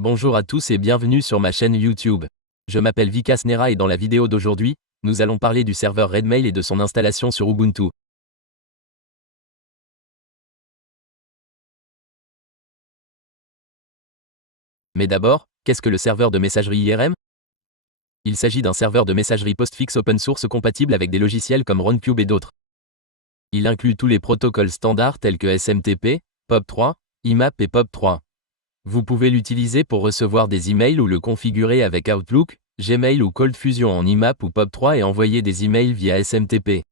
Bonjour à tous et bienvenue sur ma chaîne YouTube. Je m'appelle Vikas Nera et dans la vidéo d'aujourd'hui, nous allons parler du serveur Redmail et de son installation sur Ubuntu. Mais d'abord, qu'est-ce que le serveur de messagerie IRM? Il s'agit d'un serveur de messagerie postfixe open source compatible avec des logiciels comme Roundcube et d'autres. Il inclut tous les protocoles standards tels que SMTP, POP3, IMAP et POP3. Vous pouvez l'utiliser pour recevoir des emails ou le configurer avec Outlook, Gmail ou ColdFusion en IMAP ou POP3 et envoyer des emails via SMTP.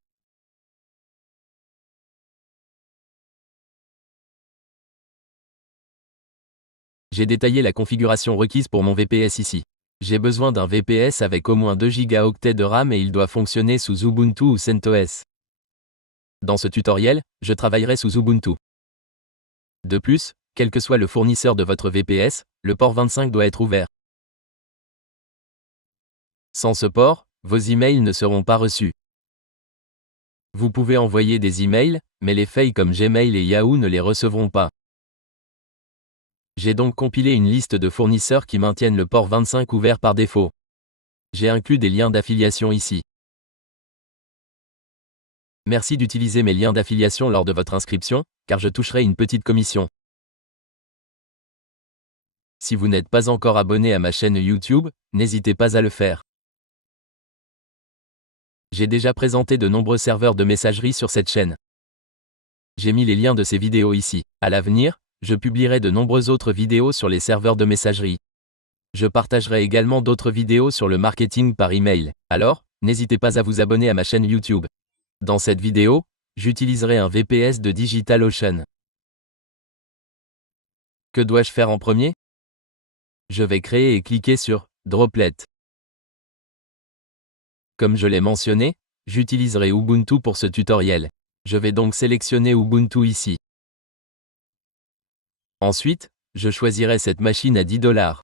J'ai détaillé la configuration requise pour mon VPS ici. J'ai besoin d'un VPS avec au moins 2 Go de RAM et il doit fonctionner sous Ubuntu ou CentOS. Dans ce tutoriel, je travaillerai sous Ubuntu. De plus, quel que soit le fournisseur de votre VPS, le port 25 doit être ouvert. Sans ce port, vos emails ne seront pas reçus. Vous pouvez envoyer des emails, mais les failles comme Gmail et Yahoo ne les recevront pas. J'ai donc compilé une liste de fournisseurs qui maintiennent le port 25 ouvert par défaut. J'ai inclus des liens d'affiliation ici. Merci d'utiliser mes liens d'affiliation lors de votre inscription, car je toucherai une petite commission. Si vous n'êtes pas encore abonné à ma chaîne YouTube, n'hésitez pas à le faire. J'ai déjà présenté de nombreux serveurs de messagerie sur cette chaîne. J'ai mis les liens de ces vidéos ici. À l'avenir, je publierai de nombreuses autres vidéos sur les serveurs de messagerie. Je partagerai également d'autres vidéos sur le marketing par email. Alors, n'hésitez pas à vous abonner à ma chaîne YouTube. Dans cette vidéo, j'utiliserai un VPS de DigitalOcean. Que dois-je faire en premier? Je vais créer et cliquer sur Droplet. Comme je l'ai mentionné, j'utiliserai Ubuntu pour ce tutoriel. Je vais donc sélectionner Ubuntu ici. Ensuite, je choisirai cette machine à $10.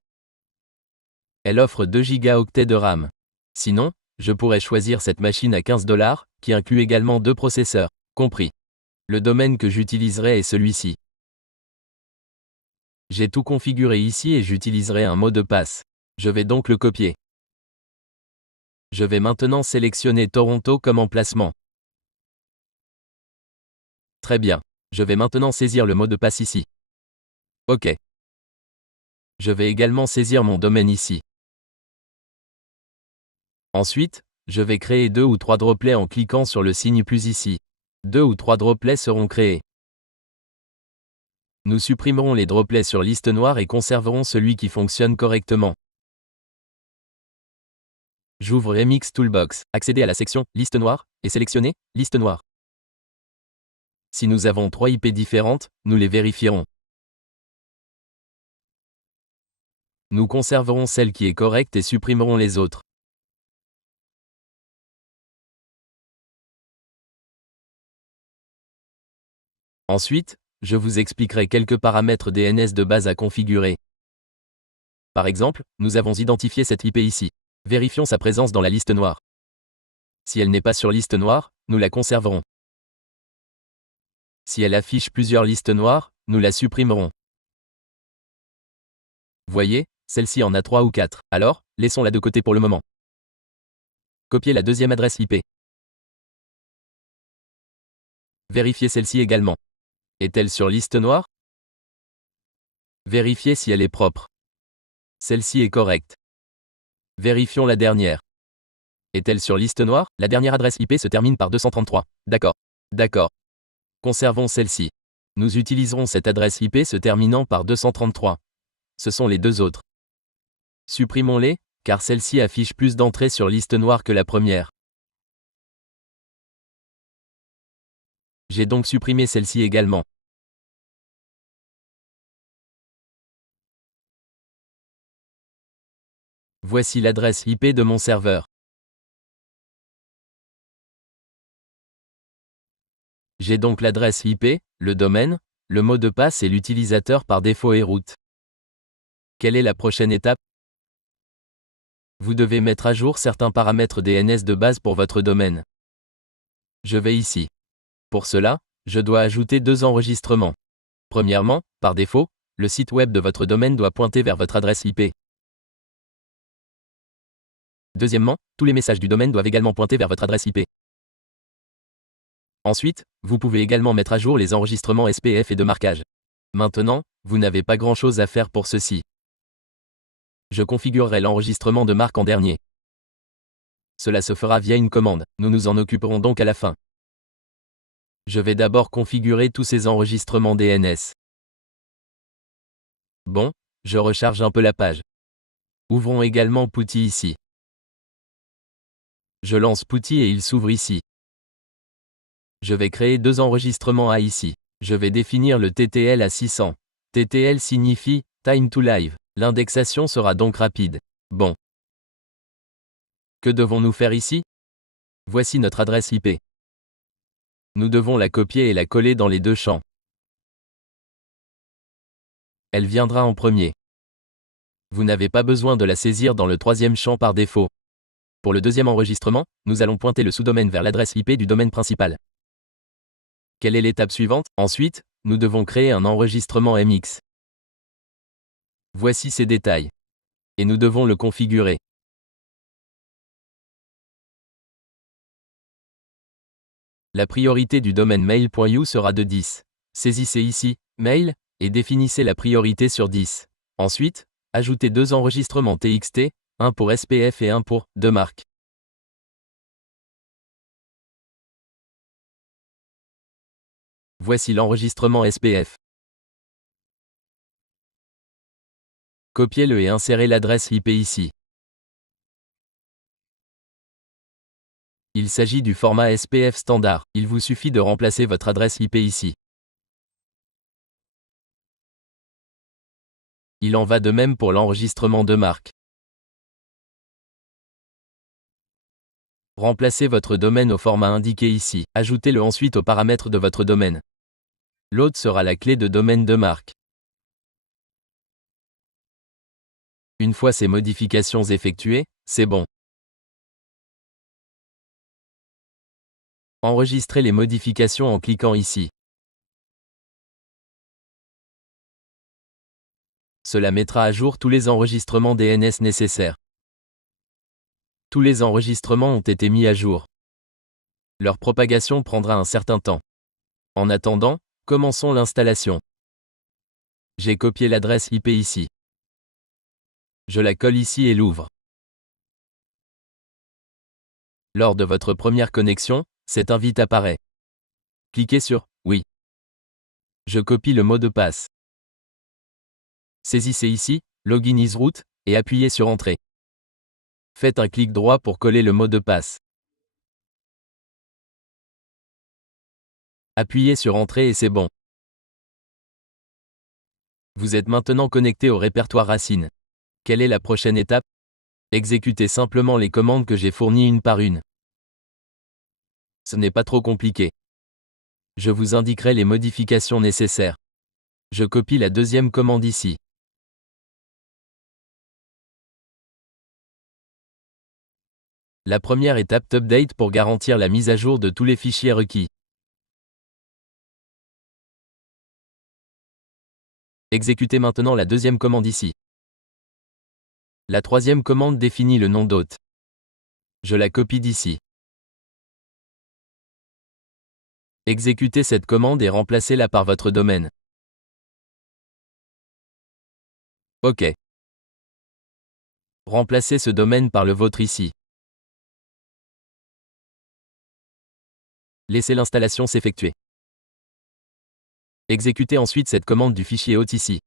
Elle offre 2 Go de RAM. Sinon, je pourrais choisir cette machine à $15, qui inclut également 2 processeurs, compris. Le domaine que j'utiliserai est celui-ci. J'ai tout configuré ici et j'utiliserai un mot de passe. Je vais donc le copier. Je vais maintenant sélectionner Toronto comme emplacement. Très bien. Je vais maintenant saisir le mot de passe ici. OK. Je vais également saisir mon domaine ici. Ensuite, je vais créer 2 ou 3 droplets en cliquant sur le signe plus ici. 2 ou 3 droplets seront créés. Nous supprimerons les droplets sur liste noire et conserverons celui qui fonctionne correctement. J'ouvre MX Toolbox, accédez à la section Liste noire et sélectionnez Liste noire. Si nous avons 3 IP différentes, nous les vérifierons. Nous conserverons celle qui est correcte et supprimerons les autres. Ensuite, je vous expliquerai quelques paramètres DNS de base à configurer. Par exemple, nous avons identifié cette IP ici. Vérifions sa présence dans la liste noire. Si elle n'est pas sur liste noire, nous la conserverons. Si elle affiche plusieurs listes noires, nous la supprimerons. Voyez, celle-ci en a 3 ou 4. Alors, laissons-la de côté pour le moment. Copiez la deuxième adresse IP. Vérifiez celle-ci également. Est-elle sur liste noire? Vérifiez si elle est propre. Celle-ci est correcte. Vérifions la dernière. Est-elle sur liste noire? La dernière adresse IP se termine par 233. D'accord. D'accord. Conservons celle-ci. Nous utiliserons cette adresse IP se terminant par 233. Ce sont les deux autres. Supprimons-les, car celle-ci affiche plus d'entrées sur liste noire que la première. J'ai donc supprimé celle-ci également. Voici l'adresse IP de mon serveur. J'ai donc l'adresse IP, le domaine, le mot de passe et l'utilisateur par défaut et route. Quelle est la prochaine étape? Vous devez mettre à jour certains paramètres DNS de base pour votre domaine. Je vais ici. Pour cela, je dois ajouter 2 enregistrements. Premièrement, par défaut, Le site web de votre domaine doit pointer vers votre adresse IP. Deuxièmement, tous les messages du domaine doivent également pointer vers votre adresse IP. Ensuite, vous pouvez également mettre à jour les enregistrements SPF et de marquage. Maintenant, vous n'avez pas grand-chose à faire pour ceci. Je configurerai l'enregistrement de marque en dernier. Cela se fera via une commande, nous nous en occuperons donc à la fin. Je vais d'abord configurer tous ces enregistrements DNS. Bon, je recharge un peu la page. Ouvrons également PuTTY ici. Je lance PuTTY et il s'ouvre ici. Je vais créer 2 enregistrements A ici. Je vais définir le TTL à 600. TTL signifie Time to Live. L'indexation sera donc rapide. Bon. Que devons-nous faire ici? Voici notre adresse IP. Nous devons la copier et la coller dans les 2 champs. Elle viendra en premier. Vous n'avez pas besoin de la saisir dans le 3e champ par défaut. Pour le 2e enregistrement, nous allons pointer le sous-domaine vers l'adresse IP du domaine principal. Quelle est l'étape suivante? Ensuite, nous devons créer un enregistrement MX. Voici ses détails. Et nous devons le configurer. La priorité du domaine mail.you sera de 10. Saisissez ici, mail, et définissez la priorité sur 10. Ensuite, ajoutez 2 enregistrements TXT, un pour SPF et un pour de marque. Voici l'enregistrement SPF. Copiez-le et insérez l'adresse IP ici. Il s'agit du format SPF standard. Il vous suffit de remplacer votre adresse IP ici. Il en va de même pour l'enregistrement de marque. Remplacez votre domaine au format indiqué ici. Ajoutez-le ensuite aux paramètres de votre domaine. L'autre sera la clé de domaine de marque. Une fois ces modifications effectuées, c'est bon. Enregistrez les modifications en cliquant ici. Cela mettra à jour tous les enregistrements DNS nécessaires. Tous les enregistrements ont été mis à jour. Leur propagation prendra un certain temps. En attendant, commençons l'installation. J'ai copié l'adresse IP ici. Je la colle ici et l'ouvre. Lors de votre première connexion, cette invite apparaît. Cliquez sur « Oui ». Je copie le mot de passe. Saisissez ici « Login is root » et appuyez sur « Entrée ». Faites un clic droit pour coller le mot de passe. Appuyez sur « Entrée » et c'est bon. Vous êtes maintenant connecté au répertoire racine. Quelle est la prochaine étape? Exécutez simplement les commandes que j'ai fournies une par une. Ce n'est pas trop compliqué. Je vous indiquerai les modifications nécessaires. Je copie la 2e commande ici. La première étape update pour garantir la mise à jour de tous les fichiers requis. Exécutez maintenant la 2e commande ici. La 3e commande définit le nom d'hôte. Je la copie d'ici. Exécutez cette commande et remplacez-la par votre domaine. OK. Remplacez ce domaine par le vôtre ici. Laissez l'installation s'effectuer. Exécutez ensuite cette commande du fichier hôte ici.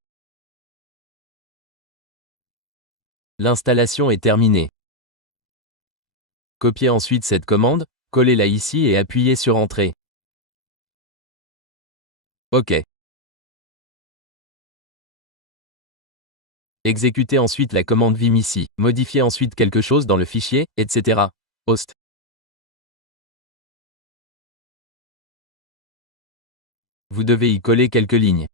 L'installation est terminée. Copiez ensuite cette commande, collez-la ici et appuyez sur Entrée. OK. Exécutez ensuite la commande vim ici. Modifiez ensuite quelque chose dans le fichier, etc. Host. Vous devez y coller quelques lignes.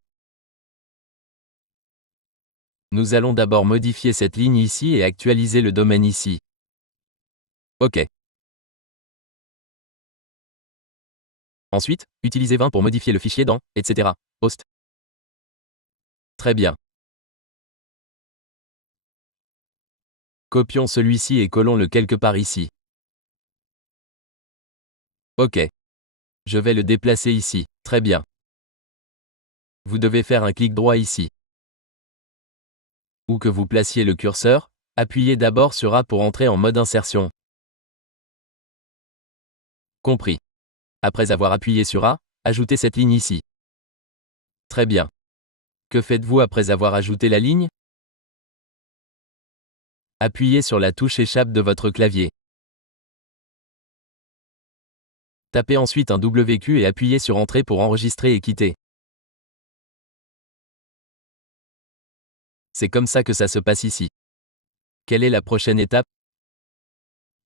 Nous allons d'abord modifier cette ligne ici et actualiser le domaine ici. OK. Ensuite, utilisez 20 pour modifier le fichier dans, etc. Host. Très bien. Copions celui-ci et collons-le quelque part ici. OK. Je vais le déplacer ici. Très bien. Vous devez faire un clic droit ici. Où que vous placiez le curseur, appuyez d'abord sur A pour entrer en mode insertion. Compris. Après avoir appuyé sur A, ajoutez cette ligne ici. Très bien. Que faites-vous après avoir ajouté la ligne? Appuyez sur la touche échappe de votre clavier. Tapez ensuite un WQ et appuyez sur Entrée pour enregistrer et quitter. C'est comme ça que ça se passe ici. Quelle est la prochaine étape?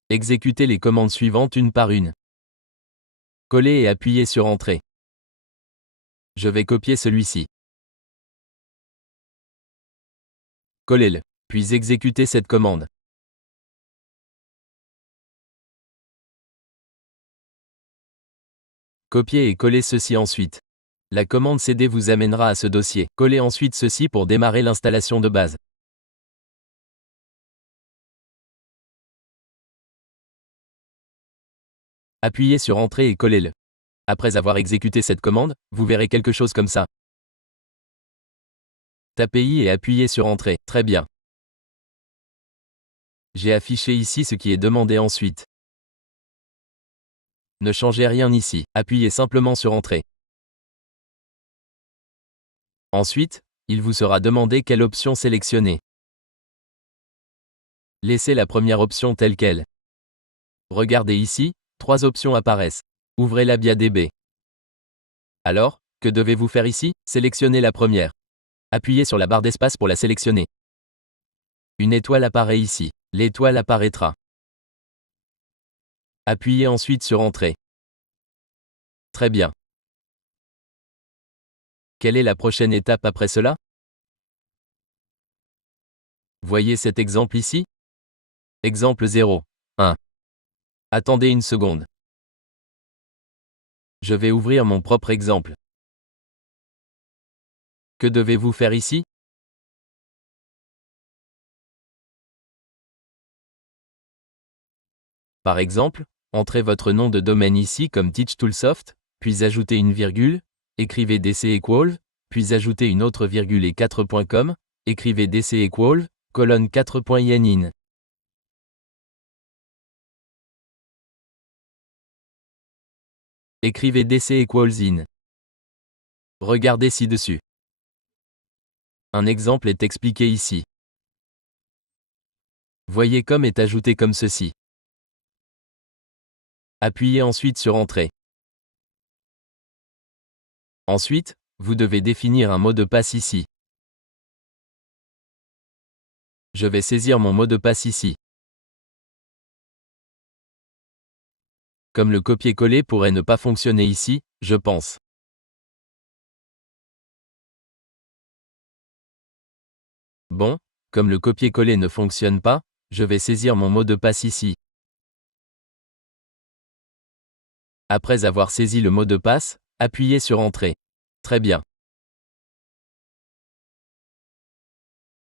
Exécutez les commandes suivantes une par une. Coller et appuyez sur Entrée. Je vais copier celui-ci. Collez-le, puis exécutez cette commande. Copiez et collez ceci ensuite. La commande cd vous amènera à ce dossier. Collez ensuite ceci pour démarrer l'installation de base. Appuyez sur Entrée et collez-le. Après avoir exécuté cette commande, vous verrez quelque chose comme ça. Tapez I et appuyez sur Entrée. Très bien. J'ai affiché ici ce qui est demandé ensuite. Ne changez rien ici, appuyez simplement sur Entrée. Ensuite, il vous sera demandé quelle option sélectionner. Laissez la première option telle qu'elle. Regardez ici, 3 options apparaissent. Ouvrez l'AbiaDB. Alors, que devez-vous faire ici? Sélectionnez la première. Appuyez sur la barre d'espace pour la sélectionner. Une étoile apparaît ici. L'étoile apparaîtra. Appuyez ensuite sur Entrée. Très bien. Quelle est la prochaine étape après cela? Voyez cet exemple ici? Exemple 0. 1. Attendez une seconde. Je vais ouvrir mon propre exemple. Que devez-vous faire ici? Par exemple, entrez votre nom de domaine ici comme TeachToolsoft, puis ajoutez une virgule, écrivez DC equal, puis ajoutez une autre virgule et 4.com, écrivez DC equal, colonne 4.yanin. Écrivez DC equals in. Regardez ci-dessus. Un exemple est expliqué ici. Voyez comme est ajouté comme ceci. Appuyez ensuite sur Entrée. Ensuite, vous devez définir un mot de passe ici. Je vais saisir mon mot de passe ici. Comme le copier-coller pourrait ne pas fonctionner ici, je pense. Bon, comme le copier-coller ne fonctionne pas, je vais saisir mon mot de passe ici. Après avoir saisi le mot de passe, appuyez sur Entrée. Très bien.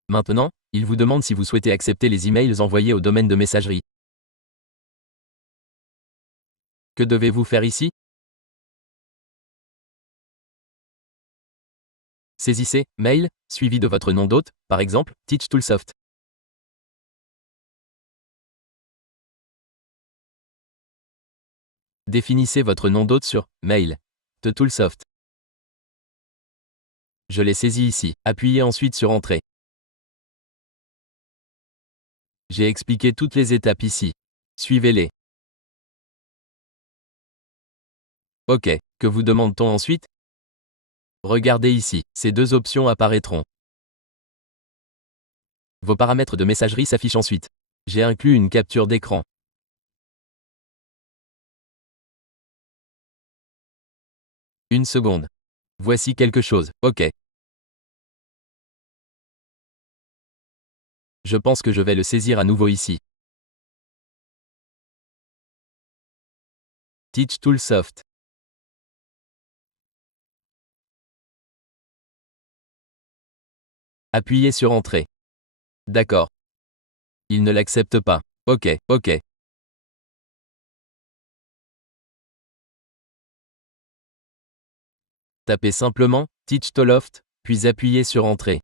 Maintenant, il vous demande si vous souhaitez accepter les emails envoyés au domaine de messagerie. Que devez-vous faire ici? Saisissez « Mail » suivi de votre nom d'hôte, par exemple, TeachToolsoft. Définissez votre nom d'hôte sur « Mail » de Toolsoft. Je l'ai saisi ici. Appuyez ensuite sur Entrée. J'ai expliqué toutes les étapes ici. Suivez-les. OK. Que vous demande-t-on ensuite? Regardez ici, ces deux options apparaîtront. Vos paramètres de messagerie s'affichent ensuite. J'ai inclus une capture d'écran. Une seconde. Voici quelque chose. OK. Je pense que je vais le saisir à nouveau ici. TeachToolsoft. Appuyez sur Entrée. D'accord. Il ne l'accepte pas. OK, OK. Tapez simplement Teach to Loft, puis appuyez sur Entrée.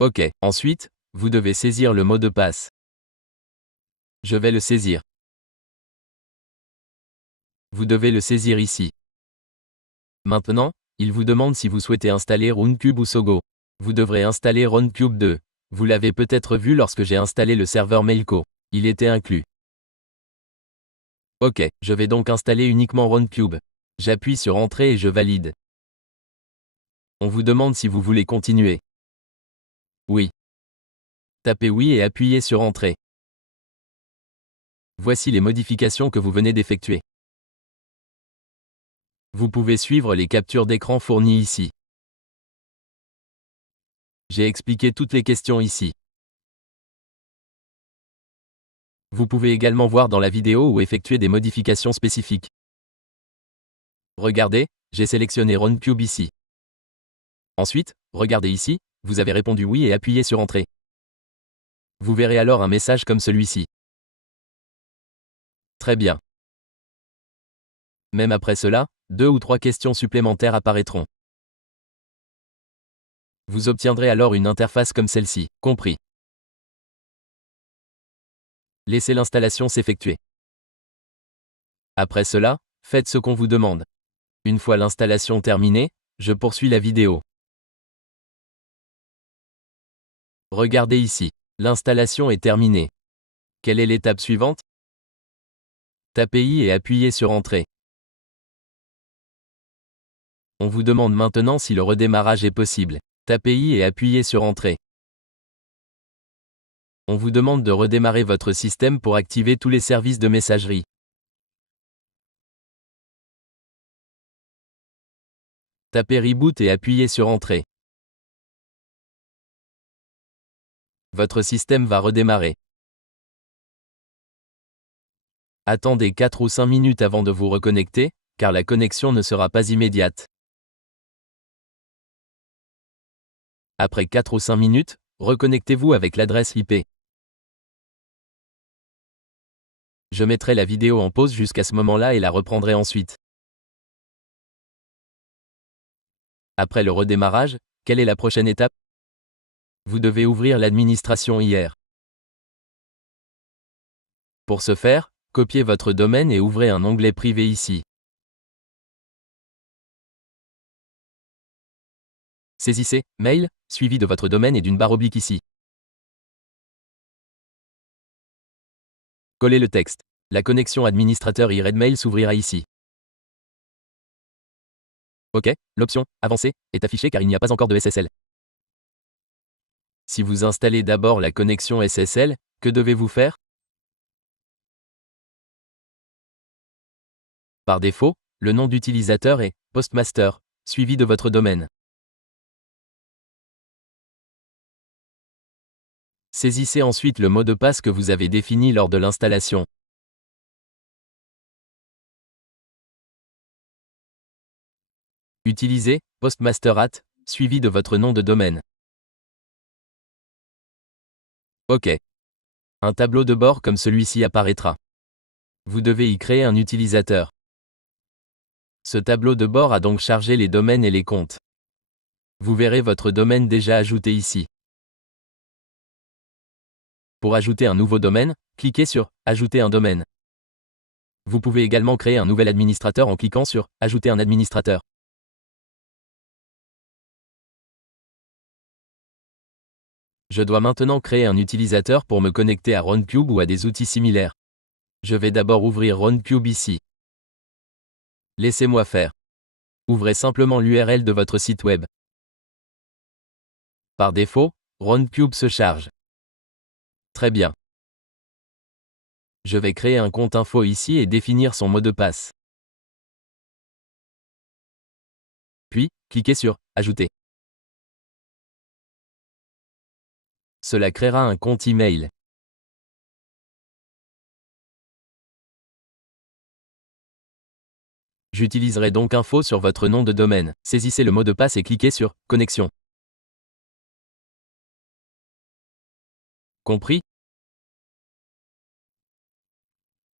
OK. Ensuite, vous devez saisir le mot de passe. Je vais le saisir. Vous devez le saisir ici. Maintenant, il vous demande si vous souhaitez installer Runcube ou Sogo. Vous devrez installer Runcube 2. Vous l'avez peut-être vu lorsque j'ai installé le serveur Mailco. Il était inclus. OK, je vais donc installer uniquement Runcube. J'appuie sur Entrée et je valide. On vous demande si vous voulez continuer. Oui. Tapez oui et appuyez sur Entrée. Voici les modifications que vous venez d'effectuer. Vous pouvez suivre les captures d'écran fournies ici. J'ai expliqué toutes les questions ici. Vous pouvez également voir dans la vidéo ou effectuer des modifications spécifiques. Regardez, j'ai sélectionné Runcube ici. Ensuite, regardez ici, vous avez répondu oui et appuyez sur Entrée. Vous verrez alors un message comme celui-ci. Très bien. Même après cela, 2 ou 3 questions supplémentaires apparaîtront. Vous obtiendrez alors une interface comme celle-ci, compris. Laissez l'installation s'effectuer. Après cela, faites ce qu'on vous demande. Une fois l'installation terminée, je poursuis la vidéo. Regardez ici. L'installation est terminée. Quelle est l'étape suivante? Tapez I et appuyez sur Entrée. On vous demande maintenant si le redémarrage est possible. Tapez I et appuyez sur Entrée. On vous demande de redémarrer votre système pour activer tous les services de messagerie. Tapez Reboot et appuyez sur Entrée. Votre système va redémarrer. Attendez 4 ou 5 minutes avant de vous reconnecter, car la connexion ne sera pas immédiate. Après 4 ou 5 minutes, reconnectez-vous avec l'adresse IP. Je mettrai la vidéo en pause jusqu'à ce moment-là et la reprendrai ensuite. Après le redémarrage, quelle est la prochaine étape? Vous devez ouvrir l'administration IR. Pour ce faire, copiez votre domaine et ouvrez un onglet privé ici. Saisissez « Mail », suivi de votre domaine et d'une barre oblique ici. Collez le texte. La connexion administrateur iRedmail s'ouvrira ici. OK, l'option « Avancer » est affichée car il n'y a pas encore de SSL. Si vous installez d'abord la connexion SSL, que devez-vous faire? Par défaut, le nom d'utilisateur est « Postmaster », suivi de votre domaine. Saisissez ensuite le mot de passe que vous avez défini lors de l'installation. Utilisez « Postmaster @ », suivi de votre nom de domaine. OK. Un tableau de bord comme celui-ci apparaîtra. Vous devez y créer un utilisateur. Ce tableau de bord a donc chargé les domaines et les comptes. Vous verrez votre domaine déjà ajouté ici. Pour ajouter un nouveau domaine, cliquez sur « Ajouter un domaine ». Vous pouvez également créer un nouvel administrateur en cliquant sur « Ajouter un administrateur ». Je dois maintenant créer un utilisateur pour me connecter à Runcube ou à des outils similaires. Je vais d'abord ouvrir Runcube ici. Laissez-moi faire. Ouvrez simplement l'URL de votre site web. Par défaut, Runcube se charge. Très bien. Je vais créer un compte info ici et définir son mot de passe. Puis, cliquez sur « Ajouter ». Cela créera un compte email. J'utiliserai donc info sur votre nom de domaine. Saisissez le mot de passe et cliquez sur « Connexion ». Compris?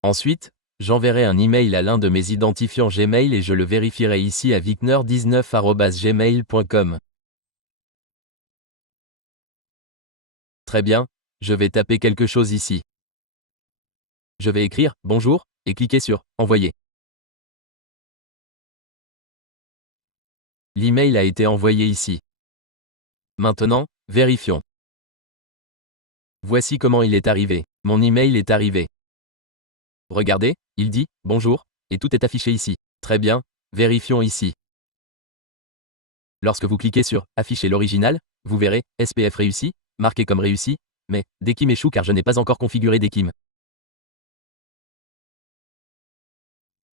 Ensuite, j'enverrai un email à l'un de mes identifiants Gmail et je le vérifierai ici à vikner19@gmail.com. Très bien, je vais taper quelque chose ici. Je vais écrire « Bonjour » et cliquer sur « Envoyer ». L'email a été envoyé ici. Maintenant, vérifions. Voici comment il est arrivé. Mon email est arrivé. Regardez, il dit « Bonjour » et tout est affiché ici. Très bien, vérifions ici. Lorsque vous cliquez sur « Afficher l'original », vous verrez « SPF réussi », marqué comme réussi, mais « Dekim échoue car je n'ai pas encore configuré Dekim ».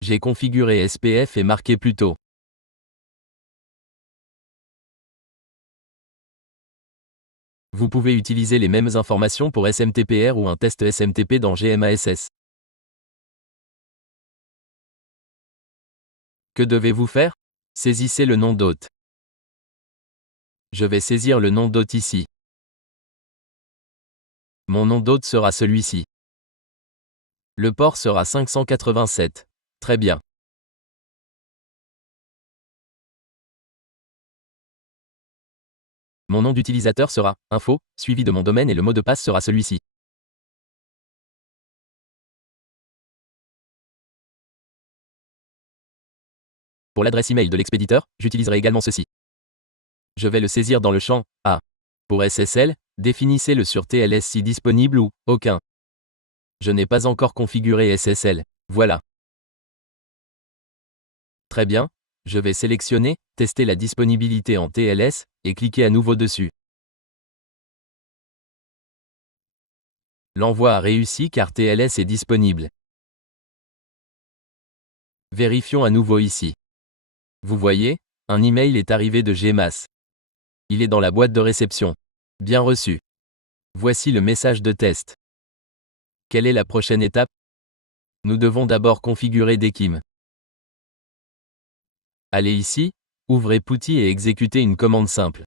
J'ai configuré SPF et marqué plus tôt. Vous pouvez utiliser les mêmes informations pour SMTPR ou un test SMTP dans GMASS. Que devez-vous faire? Saisissez le nom d'hôte. Je vais saisir le nom d'hôte ici. Mon nom d'hôte sera celui-ci. Le port sera 587. Très bien. Mon nom d'utilisateur sera info, suivi de mon domaine et le mot de passe sera celui-ci. Pour l'adresse email de l'expéditeur, j'utiliserai également ceci. Je vais le saisir dans le champ A. Pour SSL, définissez-le sur TLS si disponible ou aucun. Je n'ai pas encore configuré SSL. Voilà. Très bien, je vais sélectionner tester la disponibilité en TLS et cliquer à nouveau dessus. L'envoi a réussi car TLS est disponible. Vérifions à nouveau ici. Vous voyez, un email est arrivé de Gmas. Il est dans la boîte de réception. Bien reçu. Voici le message de test. Quelle est la prochaine étape? Nous devons d'abord configurer Dekim. Allez ici, ouvrez PuTTY et exécutez une commande simple.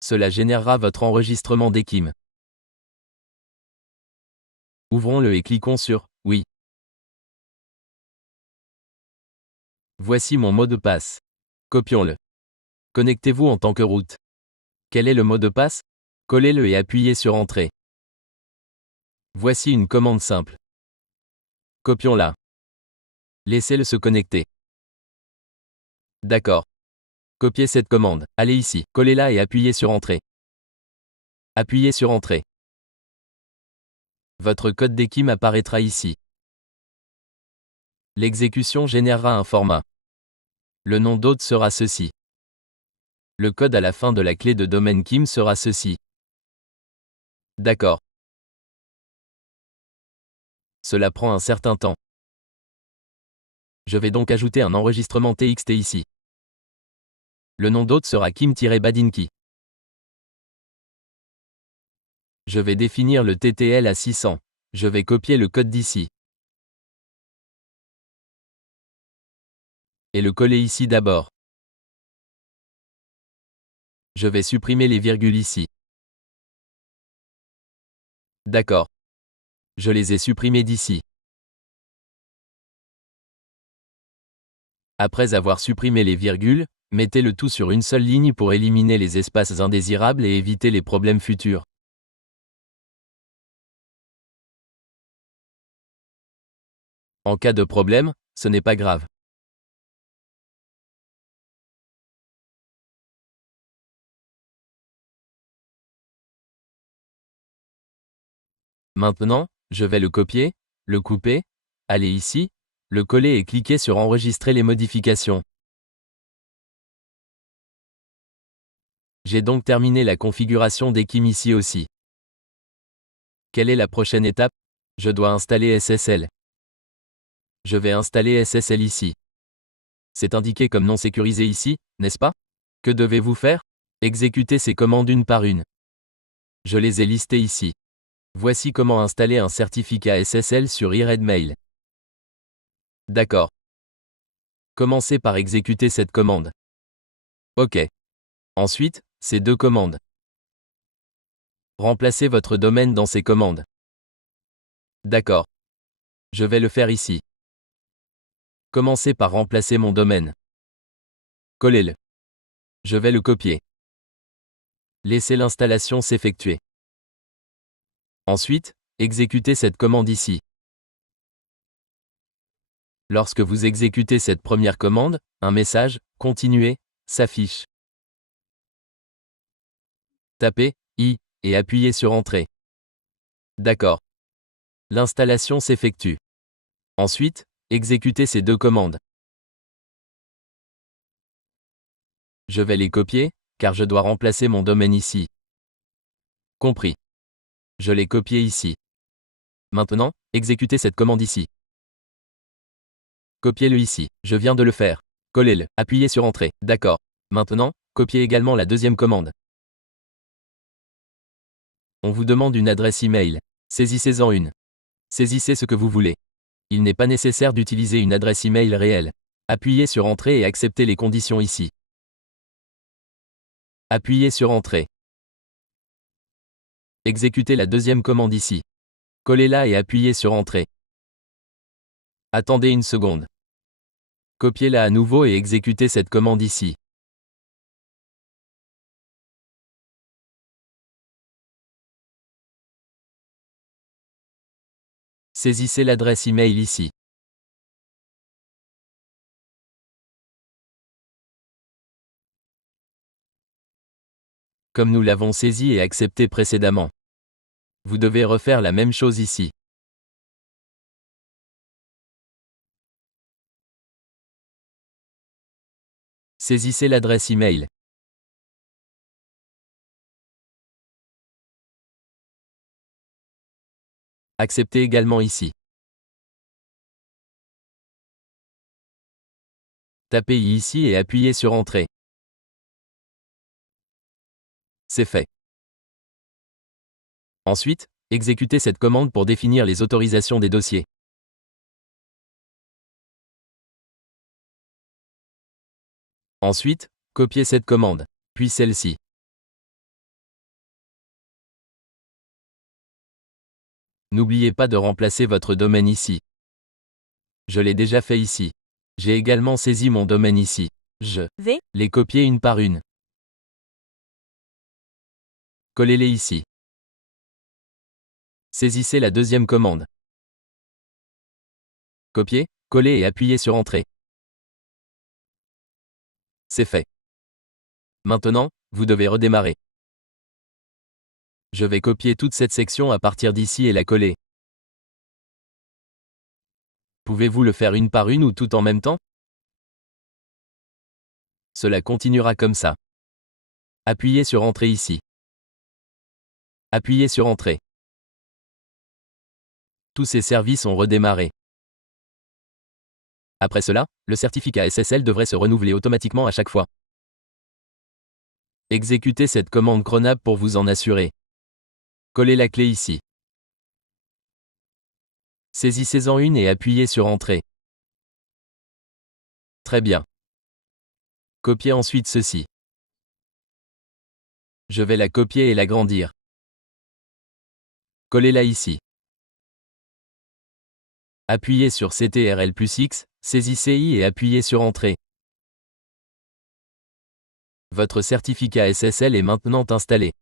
Cela générera votre enregistrement Dekim. Ouvrons-le et cliquons sur « Oui ». Voici mon mot de passe. Copions-le. Connectez-vous en tant que route. Quel est le mot de passe? Collez-le et appuyez sur Entrée. Voici une commande simple. Copions-la. Laissez-le se connecter. D'accord. Copiez cette commande. Allez ici, collez-la et appuyez sur Entrée. Appuyez sur Entrée. Votre code Dekim apparaîtra ici. L'exécution générera un format. Le nom d'hôte sera ceci. Le code à la fin de la clé de domaine Kim sera ceci. D'accord. Cela prend un certain temps. Je vais donc ajouter un enregistrement TXT ici. Le nom d'hôte sera Kim-Badinki. Je vais définir le TTL à 600. Je vais copier le code d'ici. Et le coller ici d'abord. Je vais supprimer les virgules ici. D'accord. Je les ai supprimées d'ici. Après avoir supprimé les virgules, mettez le tout sur une seule ligne pour éliminer les espaces indésirables et éviter les problèmes futurs. En cas de problème, ce n'est pas grave. Maintenant, je vais le copier, le couper, aller ici, le coller et cliquer sur Enregistrer les modifications. J'ai donc terminé la configuration Dekim ici aussi. Quelle est la prochaine étape? Je dois installer SSL. Je vais installer SSL ici. C'est indiqué comme non sécurisé ici, n'est-ce pas? Que devez-vous faire? Exécutez ces commandes une par une. Je les ai listées ici. Voici comment installer un certificat SSL sur iRedmail. D'accord. Commencez par exécuter cette commande. OK. Ensuite, ces deux commandes. Remplacez votre domaine dans ces commandes. D'accord. Je vais le faire ici. Commencez par remplacer mon domaine. Collez-le. Je vais le copier. Laissez l'installation s'effectuer. Ensuite, exécutez cette commande ici. Lorsque vous exécutez cette première commande, un message « Continuez » s'affiche. Tapez « I » et appuyez sur Entrée. D'accord. L'installation s'effectue. Ensuite, exécutez ces deux commandes. Je vais les copier, car je dois remplacer mon domaine ici. Compris. Je l'ai copié ici. Maintenant, exécutez cette commande ici. Copiez-le ici. Je viens de le faire. Collez-le. Appuyez sur Entrée. D'accord. Maintenant, copiez également la deuxième commande. On vous demande une adresse email. Saisissez-en une. Saisissez ce que vous voulez. Il n'est pas nécessaire d'utiliser une adresse email réelle. Appuyez sur Entrée et acceptez les conditions ici. Appuyez sur Entrée. Exécutez la deuxième commande ici. Collez-la et appuyez sur Entrée. Attendez une seconde. Copiez-la à nouveau et exécutez cette commande ici. Saisissez l'adresse email ici. Comme nous l'avons saisi et accepté précédemment. Vous devez refaire la même chose ici. Saisissez l'adresse email. Acceptez également ici. Tapez I ici et appuyez sur Entrée. C'est fait. Ensuite, exécutez cette commande pour définir les autorisations des dossiers. Ensuite, copiez cette commande, puis celle-ci. N'oubliez pas de remplacer votre domaine ici. Je l'ai déjà fait ici. J'ai également saisi mon domaine ici. Je vais les copier une par une. Collez-les ici. Saisissez la deuxième commande. Copiez, collez et appuyez sur Entrée. C'est fait. Maintenant, vous devez redémarrer. Je vais copier toute cette section à partir d'ici et la coller. Pouvez-vous le faire une par une ou tout en même temps? Cela continuera comme ça. Appuyez sur Entrée ici. Appuyez sur Entrée. Tous ces services ont redémarré. Après cela, le certificat SSL devrait se renouveler automatiquement à chaque fois. Exécutez cette commande cronab pour vous en assurer. Collez la clé ici. Saisissez-en une et appuyez sur Entrée. Très bien. Copiez ensuite ceci. Je vais la copier et l'agrandir. Collez-la ici. Appuyez sur CTRL+X, saisissez I et appuyez sur Entrée. Votre certificat SSL est maintenant installé.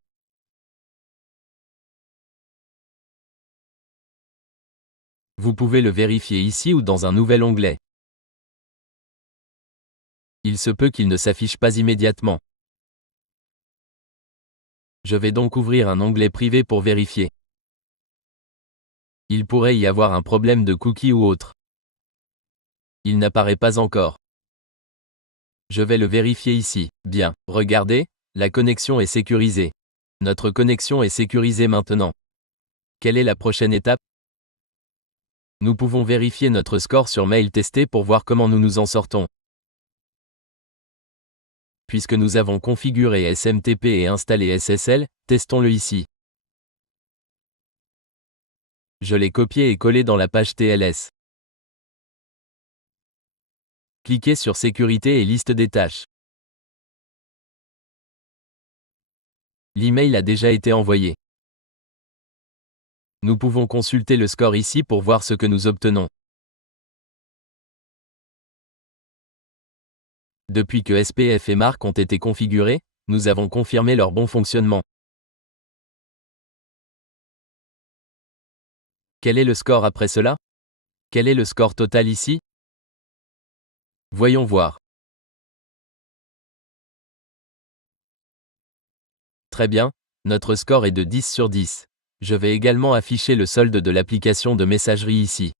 Vous pouvez le vérifier ici ou dans un nouvel onglet. Il se peut qu'il ne s'affiche pas immédiatement. Je vais donc ouvrir un onglet privé pour vérifier. Il pourrait y avoir un problème de cookie ou autre. Il n'apparaît pas encore. Je vais le vérifier ici. Bien, regardez, la connexion est sécurisée. Notre connexion est sécurisée maintenant. Quelle est la prochaine étape? Nous pouvons vérifier notre score sur mail testé pour voir comment nous nous en sortons. Puisque nous avons configuré SMTP et installé SSL, testons-le ici. Je l'ai copié et collé dans la page TLS. Cliquez sur Sécurité et liste des tâches. L'email a déjà été envoyé. Nous pouvons consulter le score ici pour voir ce que nous obtenons. Depuis que SPF et marque ont été configurés, nous avons confirmé leur bon fonctionnement. Quel est le score après cela? Quel est le score total ici? Voyons voir. Très bien, notre score est de 10 sur 10. Je vais également afficher le solde de l'application de messagerie ici.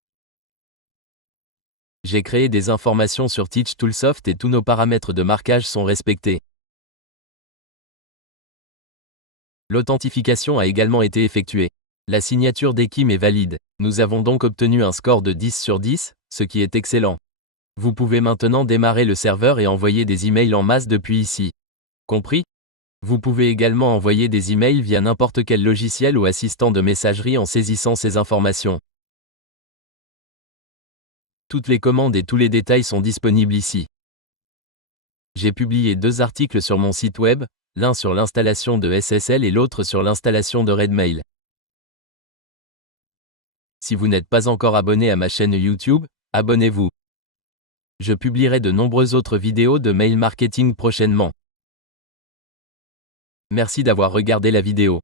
J'ai créé des informations sur Teach Toolsoft et tous nos paramètres de marquage sont respectés. L'authentification a également été effectuée. La signature d'Ekim est valide. Nous avons donc obtenu un score de 10 sur 10, ce qui est excellent. Vous pouvez maintenant démarrer le serveur et envoyer des emails en masse depuis ici. Compris? Vous pouvez également envoyer des emails via n'importe quel logiciel ou assistant de messagerie en saisissant ces informations. Toutes les commandes et tous les détails sont disponibles ici. J'ai publié 2 articles sur mon site web, l'un sur l'installation de SSL et l'autre sur l'installation de Redmail. Si vous n'êtes pas encore abonné à ma chaîne YouTube, abonnez-vous. Je publierai de nombreuses autres vidéos de mail marketing prochainement. Merci d'avoir regardé la vidéo.